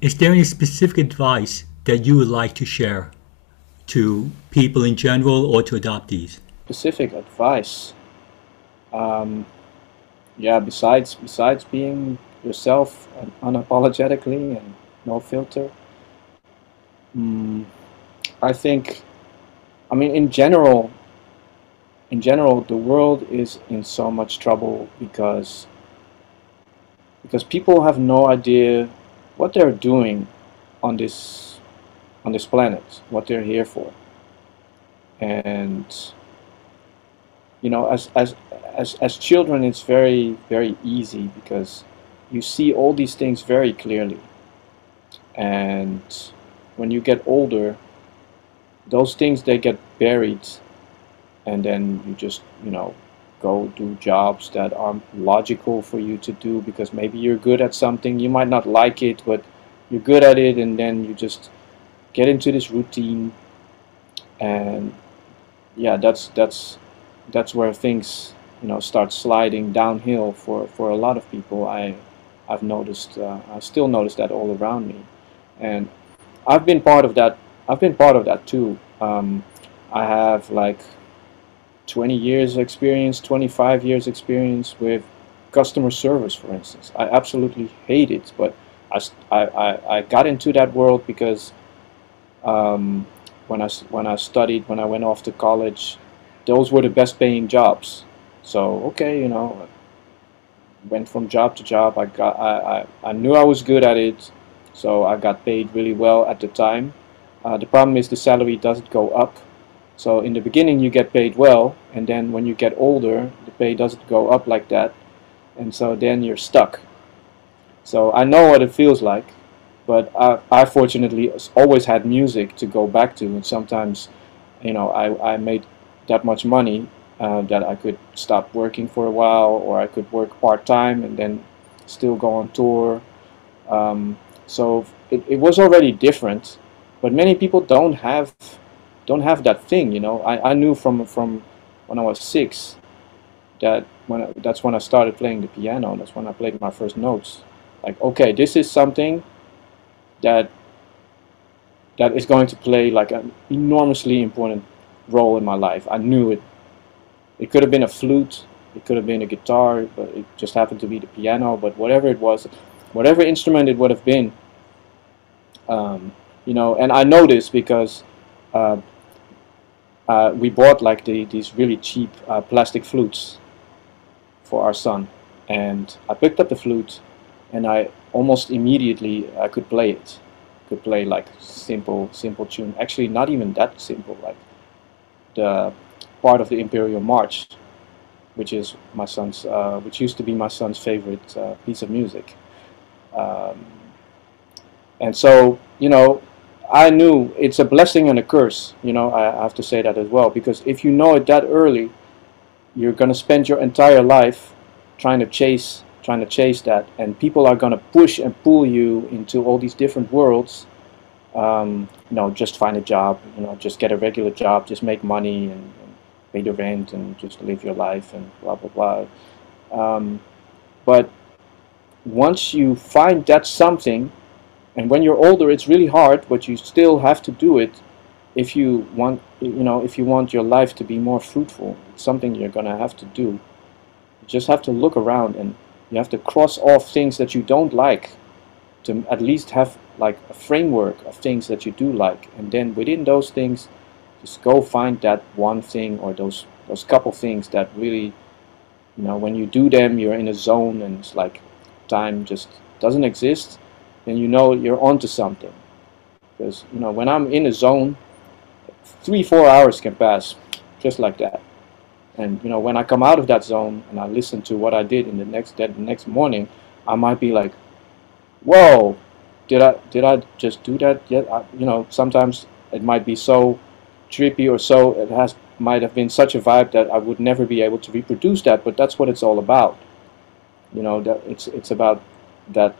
Is there any specific advice that you would like to share to people in general or to adoptees? Specific advice. Um, yeah, besides being yourself and unapologetically and no filter, mm, I think, I mean, in general, the world is in so much trouble because people have no idea what they're doing on this planet, what they're here for, and as children, it's very very easy because you see all these things very clearly, and when you get older, those things they get buried, and then you just go do jobs that aren't logical for you to do because maybe you're good at something. You might not like it, but you're good at it, and then you just get into this routine, and yeah, that's where things start sliding downhill for a lot of people. I've noticed. I still notice that all around me, and I've been part of that. I've been part of that too. I have like 20 years experience, 25 years experience with customer service, for instance. I absolutely hate it, but I got into that world because um, when I studied, when I went off to college, those were the best paying jobs. So okay, went from job to job. I knew I was good at it, so I got paid really well at the time. The problem is the salary doesn't go up. So in the beginning you get paid well, and then when you get older, the pay doesn't go up like that, and so then you're stuck. So I know what it feels like, but I fortunately always had music to go back to, and sometimes, I made that much money that I could stop working for a while, or I could work part time and then still go on tour. So it was already different, but many people don't have that thing. I knew from when I was 6 that that's when I started playing the piano. That's when I played my first notes. Like, okay, this is something that that is going to play like an enormously important role in my life. I knew it. It could have been a flute, it could have been a guitar, but it just happened to be the piano. But whatever it was, whatever instrument it would have been, and I know this because uh, we bought like these really cheap plastic flutes for our son, and I picked up the flute, and I almost immediately I could play it. Could play like simple tune. Actually, not even that simple. Like the part of the Imperial March, which used to be my son's favorite piece of music. Um, and so, I knew it's a blessing and a curse. I have to say that as well, because if you know it that early, you're going to spend your entire life trying to chase that, and people are going to push and pull you into all these different worlds. Just find a job, just get a regular job, just make money and pay the rent and just live your life and blah blah blah. But once you find that something, and when you're older, it's really hard, but you still have to do it if you want your life to be more fruitful. It's something you're gonna have to do. You just have to look around, and you have to cross off things that you don't like to at least have like a framework of things that you do like, and then within those things, just go find that one thing or those couple things that really, when you do them, you're in a zone, and it's like time just doesn't exist. Then you're onto something. Because when I'm in a zone, 3 4 hours can pass just like that. And when I come out of that zone and I listen to what I did in the next morning, I might be like, whoa, did I just do that yet? Sometimes it might be so trippy, or so it has might have been such a vibe that I would never be able to reproduce that. But that's what it's all about. That it's about that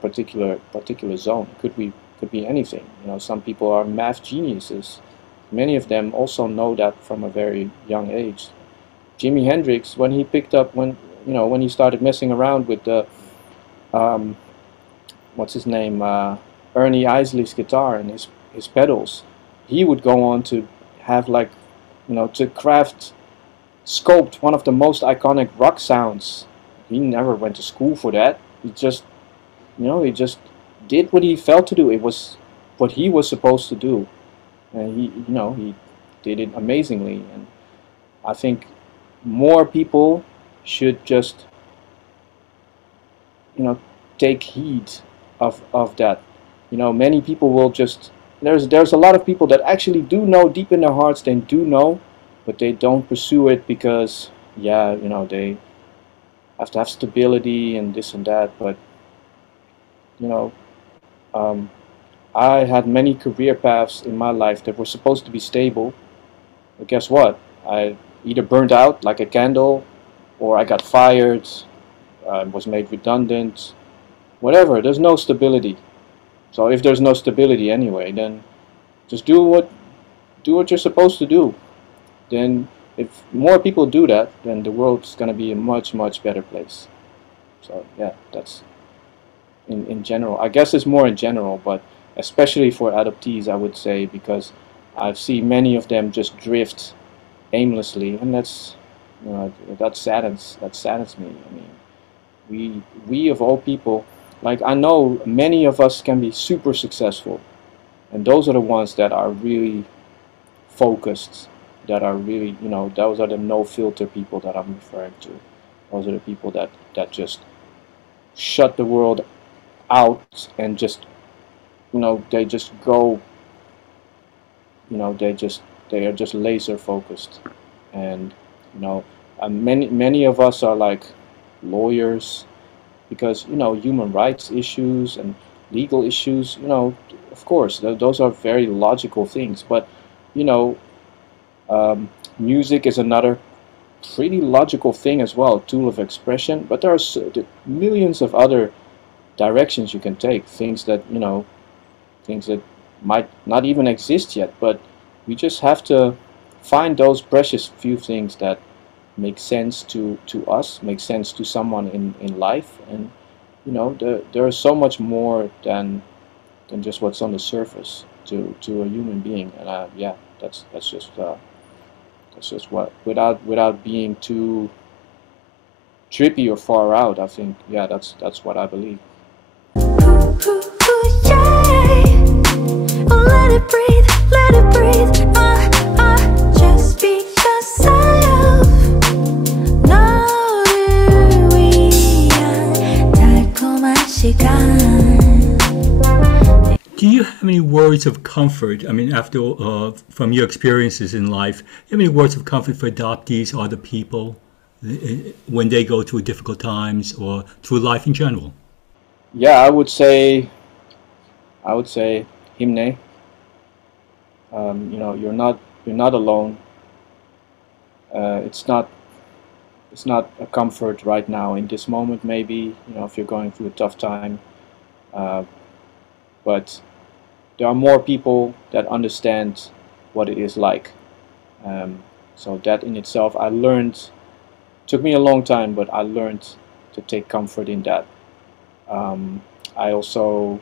particular zone. Could be anything. Some people are math geniuses. Many of them also know that from a very young age. Jimi Hendrix, when he picked up when he started messing around with the um, what's his name, Ernie Isley's guitar and his pedals, he would go on to have like, to sculpt one of the most iconic rock sounds. He never went to school for that. He just did what he felt to do. It was what he was supposed to do, and he did it amazingly. And I think more people should just, take heed of that. Many people will just, there's a lot of people that actually do know deep in their hearts, they do know, but they don't pursue it because, yeah, they have to have stability and this and that. But you know um, I had many career paths in my life that were supposed to be stable, but guess what? I either burned out like a candle, or I got fired, was made redundant, whatever. There's no stability. So if there's no stability anyway, then just do what you're supposed to do. Then if more people do that, then the world's gonna be a much, much better place. So yeah, that's in general. I guess it's more in general, but especially for adoptees, I would say, because I've seen many of them just drift aimlessly, and that saddens me. I mean, we of all people, like, I know many of us can be super successful, and those are the ones that are really focused, that are really, those are the no filter people that I'm referring to. Those are the people that just shut the world out and just, they just go, they are just laser focused. And many of us are like lawyers, because human rights issues and legal issues, of course those are very logical things. But you know music is another pretty logical thing as well, tool of expression. But there are millions of other directions you can take, things that might not even exist yet. But we just have to find those precious few things that make sense to us, make sense to someone in life. And there is so much more than just what's on the surface to a human being. And yeah, that's just what, without being too trippy or far out, I think, yeah, that's what I believe. Let it breathe, let it breathe. Just be yourself. 너를 위한 달콤한 시간. Do you have any words of comfort? I mean, after from your experiences in life, do you have any words of comfort for adoptees or the people when they go through difficult times or through life in general? Yeah, I would say himne. You're not alone. It's not a comfort right now in this moment, maybe, if you're going through a tough time. Uh, but there are more people that understand what it is like. So that in itself, I learned, took me a long time, but I learned to take comfort in that. I also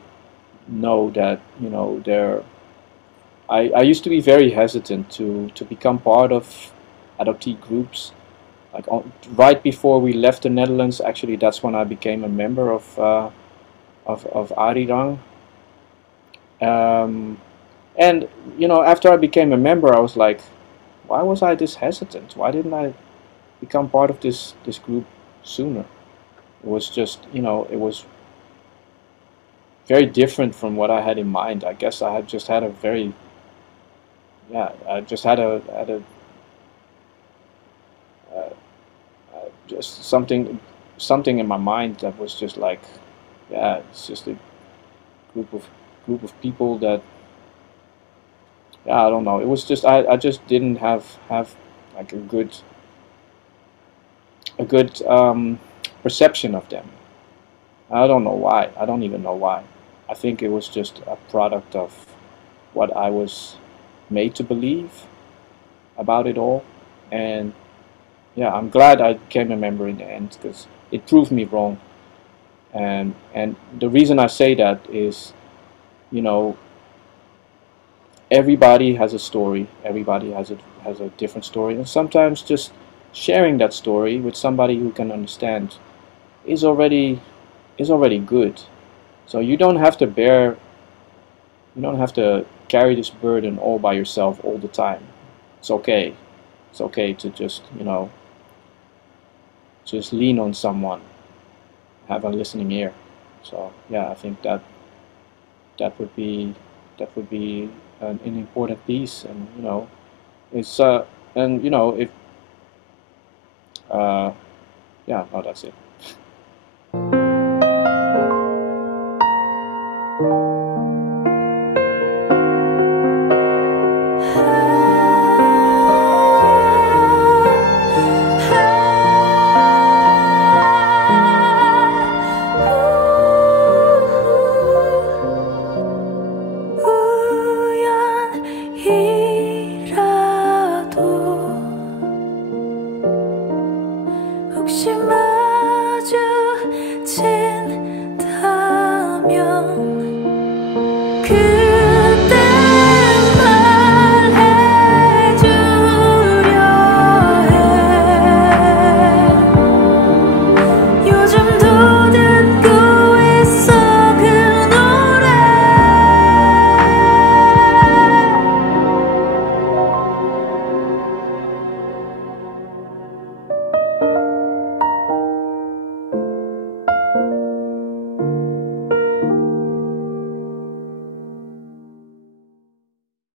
know that, I used to be very hesitant to become part of adoptee groups. Like right before we left the Netherlands, actually, that's when I became a member of Arirang. Um, and after I became a member, I was like, why was I this hesitant? Why didn't I become part of this group sooner? It was just, it was very different from what I had in mind. I guess I had just had a very, yeah, I just had a just something in my mind that was just like, yeah, it's just a group of people that, yeah, I don't know. It was just, I just didn't have like a good perception of them. I don't know why. I don't even know why. I think it was just a product of what I was made to believe about it all. And yeah, I'm glad I became a member in the end, because it proved me wrong. And the reason I say that is, you know, everybody has a story. Everybody has a different story, and sometimes just sharing that story with somebody who can understand is already good. So you don't have to carry this burden all by yourself all the time. It's okay. It's okay to just, just lean on someone, have a listening ear. So yeah, I think that would be an important piece, and it's and if uh, yeah, no, that's it.